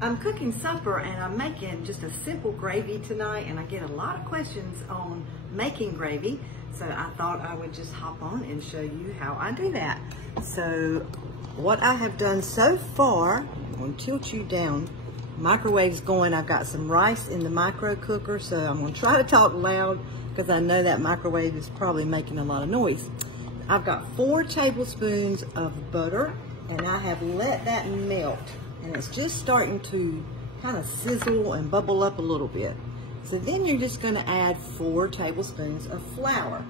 I'm cooking supper and I'm making just a simple gravy tonight, and I get a lot of questions on making gravy, so I thought I would just hop on and show you how I do that. So what I have done so far, I'm going to tilt you down, microwave's going, I've got some rice in the micro cooker, so I'm going to try to talk loud because I know that microwave is probably making a lot of noise. I've got 4 tablespoons of butter, and I have let that melt. And it's just starting to kind of sizzle and bubble up a little bit. So then you're just going to add 4 tablespoons of flour.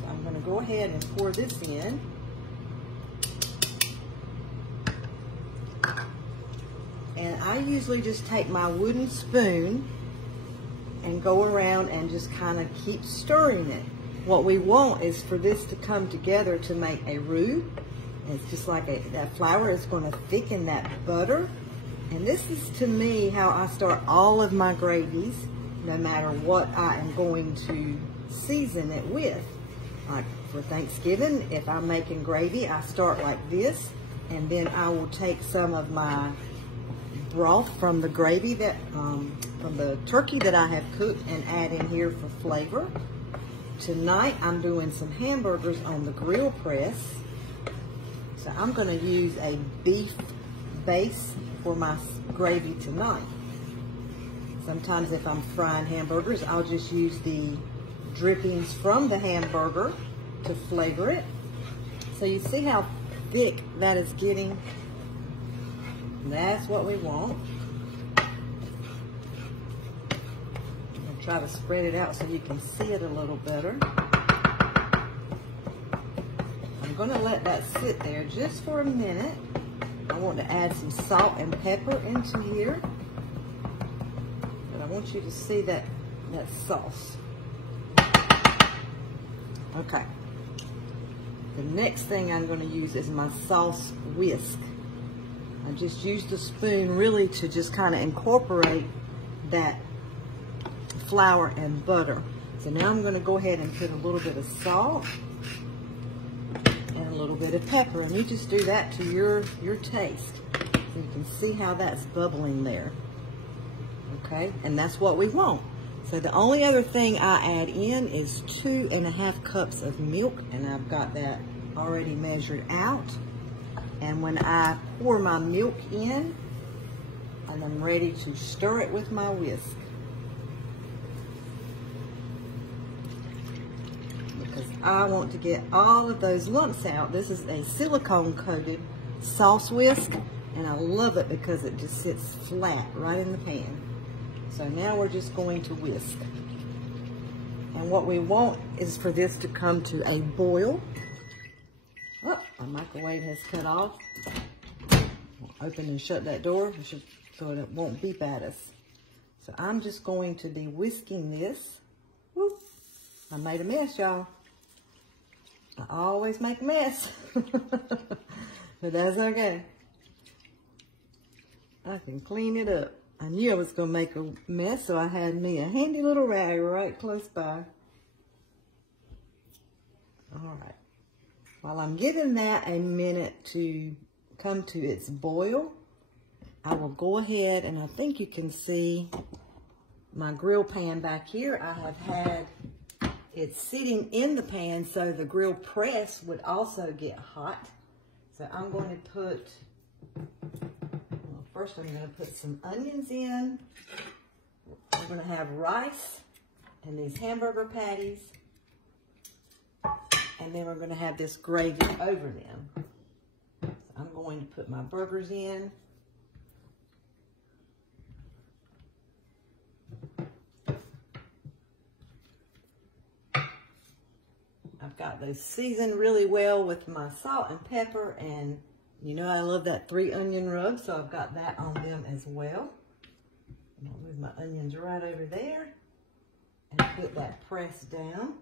So I'm going to go ahead and pour this in. And I usually just take my wooden spoon and go around and just kind of keep stirring it. What we want is for this to come together to make a roux. It's just like that flour is going to thicken that butter. And this is, to me, how I start all of my gravies, no matter what I am going to season it with. Like for Thanksgiving, if I'm making gravy, I start like this, and then I will take some of my broth from the gravy that, from the turkey that I have cooked, and add in here for flavor. Tonight, I'm doing some hamburgers on the grill press. So I'm going to use a beef base for my gravy tonight. Sometimes if I'm frying hamburgers, I'll just use the drippings from the hamburger to flavor it. So you see how thick that is getting? That's what we want. I'm going to try to spread it out so you can see it a little better. I'm going to let that sit there just for a minute. I want to add some salt and pepper into here. But I want you to see that sauce. Okay. The next thing I'm going to use is my sauce whisk. I just used the spoon really to just kind of incorporate that flour and butter. So now I'm going to go ahead and put a little bit of salt and a little bit of pepper, and you just do that to your taste. So you can see how that's bubbling there. Okay, and that's what we want. So the only other thing I add in is 2.5 cups of milk, and I've got that already measured out. And when I pour my milk in, and I'm ready to stir it with my whisk. Because I want to get all of those lumps out. This is a silicone coated sauce whisk, and I love it because it just sits flat right in the pan. So now we're just going to whisk. And what we want is for this to come to a boil. Oh, my microwave has cut off. I'll open and shut that door so it won't beep at us. So I'm just going to be whisking this. Whoop. I made a mess, y'all. I always make a mess. But that's okay. I can clean it up. I knew I was going to make a mess, so I had me a handy little rag right close by. All right. While I'm giving that a minute to come to its boil, I will go ahead, and I think you can see my grill pan back here. I have had it sitting in the pan so the grill press would also get hot. So I'm going to put, well, first I'm going to put some onions in. I'm going to have rice and these hamburger patties. And then we're going to have this gravy over them. So I'm going to put my burgers in. I've got those seasoned really well with my salt and pepper, and you know I love that 3 onion rub, so I've got that on them as well. And I'll move my onions right over there and put that press down.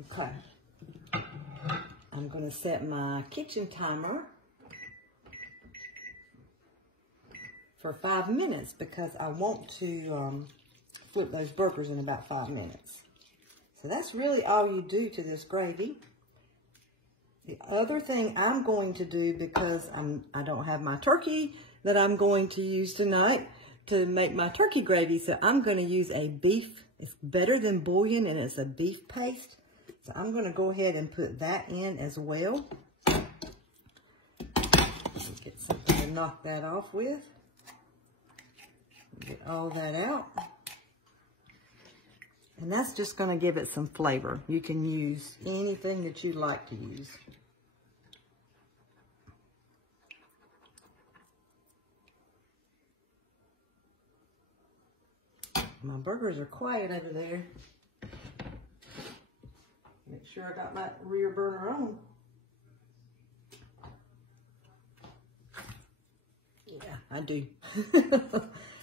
Okay, I'm going to set my kitchen timer for 5 minutes because I want to flip those burgers in about 5 minutes. So that's really all you do to this gravy. The other thing I'm going to do, because I don't have my turkey that I'm going to use tonight to make my turkey gravy, so I'm going to use a beef. It's better than bouillon, and it's a beef paste. So I'm going to go ahead and put that in as well. Get something to knock that off with. Get all that out. And that's just going to give it some flavor. You can use anything that you like to use. My burgers are quiet over there. Make sure I got my rear burner on. Yeah, I do.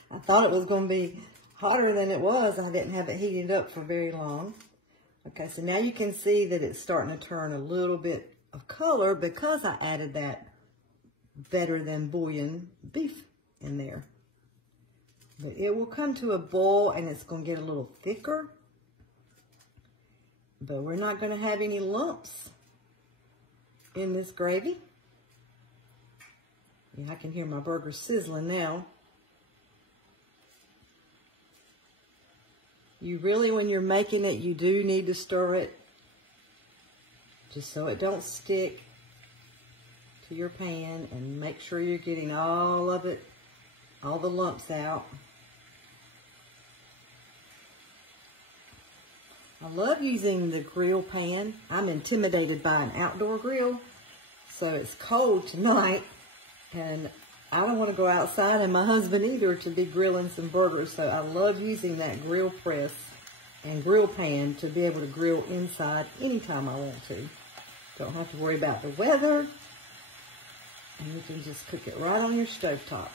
I thought it was going to be hotter than it was. I didn't have it heated up for very long. Okay, so now you can see that it's starting to turn a little bit of color because I added that better than bouillon beef in there. But it will come to a boil and it's going to get a little thicker. But we're not going to have any lumps in this gravy. Yeah, I can hear my burger sizzling now. You really, when you're making it, you do need to stir it just so it don't stick to your pan, and make sure you're getting all of it, all the lumps out. I love using the grill pan. I'm intimidated by an outdoor grill, so it's cold tonight, and I don't want to go outside, and my husband either, to be grilling some burgers. So I love using that grill press and grill pan to be able to grill inside anytime I want to. Don't have to worry about the weather, and you can just cook it right on your stovetop.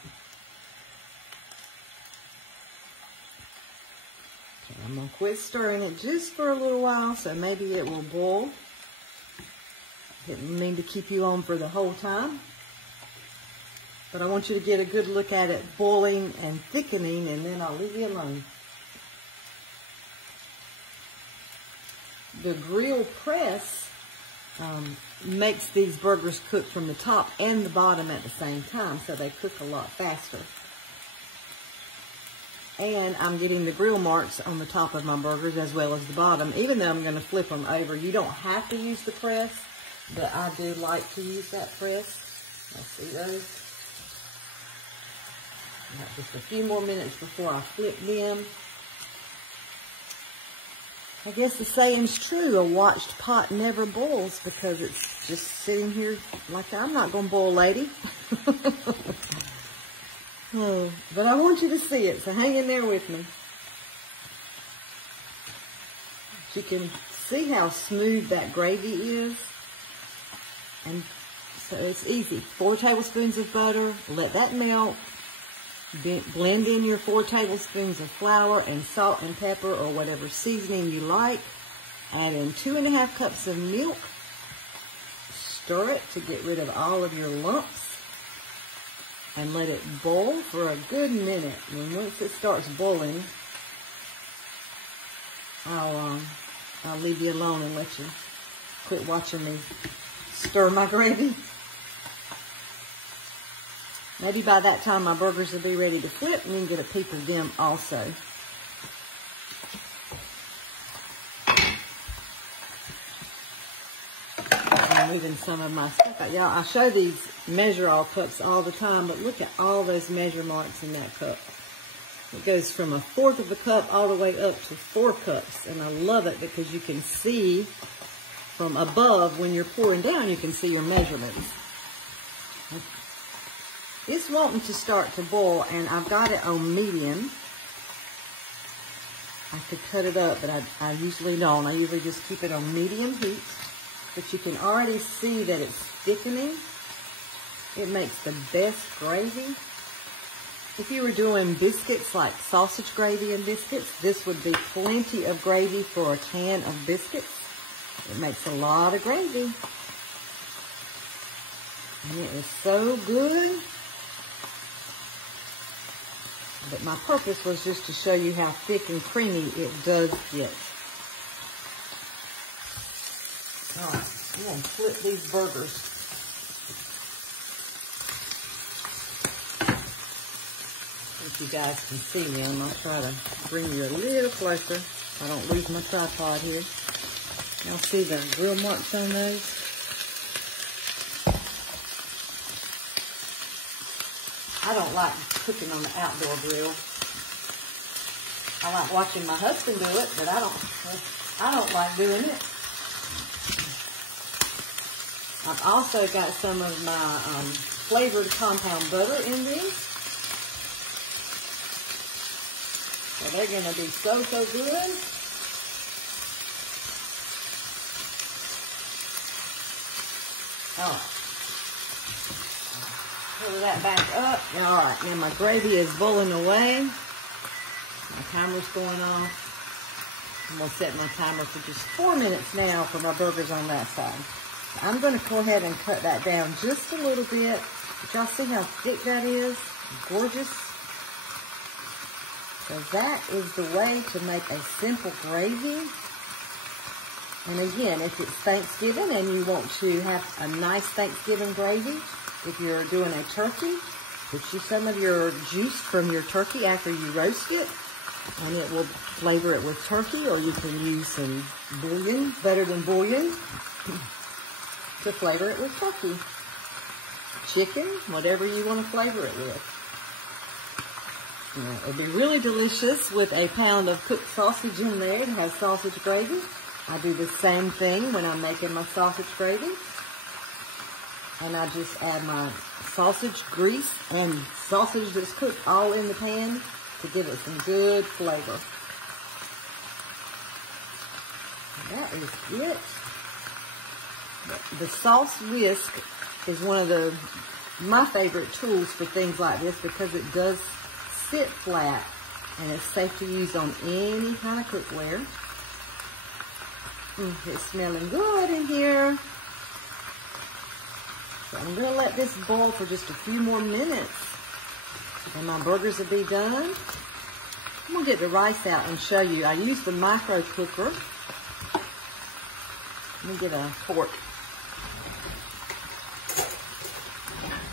Okay, I'm going to quit stirring it just for a little while, so maybe it will boil. Didn't mean to keep you on for the whole time. But I want you to get a good look at it boiling and thickening, and then I'll leave you alone. The grill press makes these burgers cook from the top and the bottom at the same time, so they cook a lot faster. And I'm getting the grill marks on the top of my burgers as well as the bottom, even though I'm going to flip them over. You don't have to use the press, but I do like to use that press. Let's see those. Got just a few more minutes before I flip them. I guess the saying's true, a watched pot never boils, because it's just sitting here like, I'm not going to boil, lady. Oh, but I want you to see it, so hang in there with me. You can see how smooth that gravy is. And so it's easy. 4 tablespoons of butter, let that melt. Blend in your 4 tablespoons of flour and salt and pepper or whatever seasoning you like. Add in 2½ cups of milk. Stir it to get rid of all of your lumps. And let it boil for a good minute. And once it starts boiling, I'll leave you alone and let you quit watching me stir my gravy. Maybe by that time my burgers will be ready to flip, and you can get a peek of them also. I'm moving some of my stuff out. Y'all, I show these measure-all cups all the time, but look at all those measure marks in that cup. It goes from 1/4 of a cup all the way up to 4 cups, and I love it because you can see from above when you're pouring down, you can see your measurements. It's wanting to start to boil, and I've got it on medium. I could cut it up, but I usually don't. I usually just keep it on medium heat. But you can already see that it's thickening. It makes the best gravy. If you were doing biscuits, like sausage gravy and biscuits, this would be plenty of gravy for a can of biscuits. It makes a lot of gravy. And it is so good. But my purpose was just to show you how thick and creamy it does get. All right, I'm gonna flip these burgers. If you guys can see them, I'll try to bring you a little closer so I don't lose my tripod here. Y'all see the grill marks on those? I don't like cooking on the outdoor grill. I like watching my husband do it, but I don't like doing it. I've also got some of my flavored compound butter in these. So they're going to be so good. All right. Pull that back up. All right, now my gravy is boiling away. My timer's going off. I'm going to set my timer for just 4 minutes now for my burgers on that side. I'm going to go ahead and cut that down just a little bit. But y'all see how thick that is? Gorgeous. So that is the way to make a simple gravy. And again, if it's Thanksgiving and you want to have a nice Thanksgiving gravy, if you're doing a turkey, put you some of your juice from your turkey after you roast it, and it will flavor it with turkey, or you can use some bouillon, better than bouillon, to flavor it with turkey. Chicken, whatever you want to flavor it with. Now, it'll be really delicious with a pound of cooked sausage in there. It has sausage gravy. I do the same thing when I'm making my sausage gravy. And I just add my sausage grease and sausage that's cooked all in the pan to give it some good flavor. And that is it. The sauce whisk is one of my favorite tools for things like this because it does sit flat and it's safe to use on any kind of cookware. It's smelling good in here. So I'm going to let this boil for just a few more minutes and my burgers will be done. I'm going to get the rice out and show you. I use the micro cooker. Let me get a fork.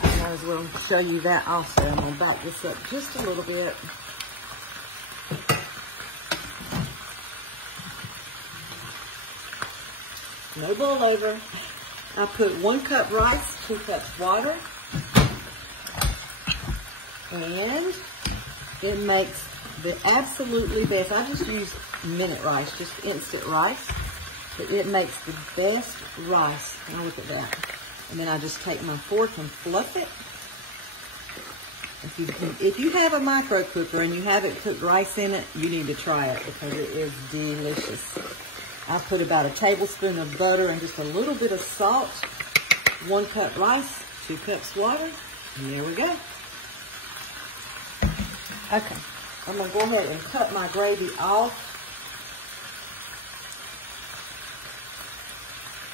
I might as well show you that also. I'm going to back this up just a little bit. No boil over. I put 1 cup rice, 2 cups water, and it makes the absolutely best. I just use minute rice, just instant rice, but it makes the best rice. Now look at that. And then I just take my fork and fluff it. If you have a micro cooker and you haven't cooked rice in it, you need to try it because it is delicious. I put about a tablespoon of butter and just a little bit of salt, 1 cup rice, 2 cups water, and there we go. Okay, I'm going to go ahead and cut my gravy off.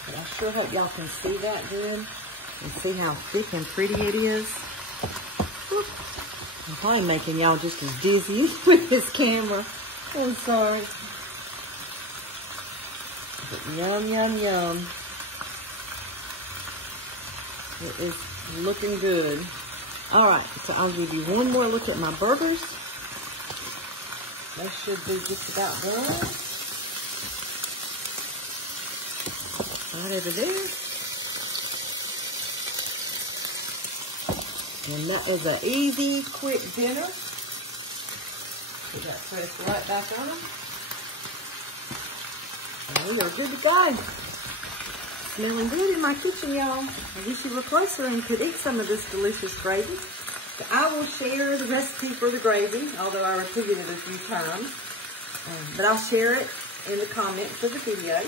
But I sure hope y'all can see that good and see how thick and pretty it is. Whew. I'm probably making y'all just as dizzy with this camera. I'm sorry. But yum, yum, yum. It is looking good. All right, so I'll give you one more look at my burgers. They should be just about done. Right over there. And that is an easy, quick dinner. Put that press right back on them. And we are good to go. Smelling good in my kitchen, y'all. I wish you were closer and could eat some of this delicious gravy. So I will share the recipe for the gravy, although I repeated it a few times. But I'll share it in the comments of the video.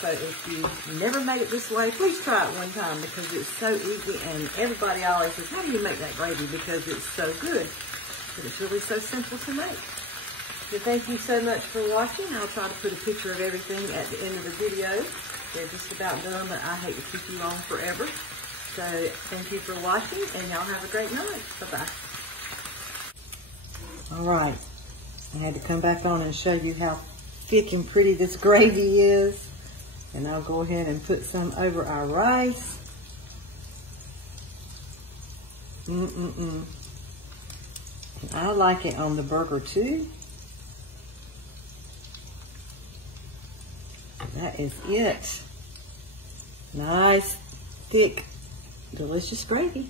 So if you never made it this way, please try it one time because it's so easy and everybody always says, how do you make that gravy? Because it's so good. But it's really so simple to make. So thank you so much for watching. I'll try to put a picture of everything at the end of the video. They're just about done, but I hate to keep you on forever. So thank you for watching and y'all have a great night. Bye-bye. All right. I had to come back on and show you how thick and pretty this gravy is. And I'll go ahead and put some over our rice. And I like it on the burger too. That is it. Nice, thick, delicious gravy.